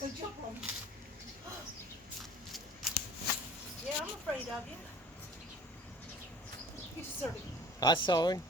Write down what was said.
Go jump on me. Yeah, I'm afraid of you. You deserve it. I saw him.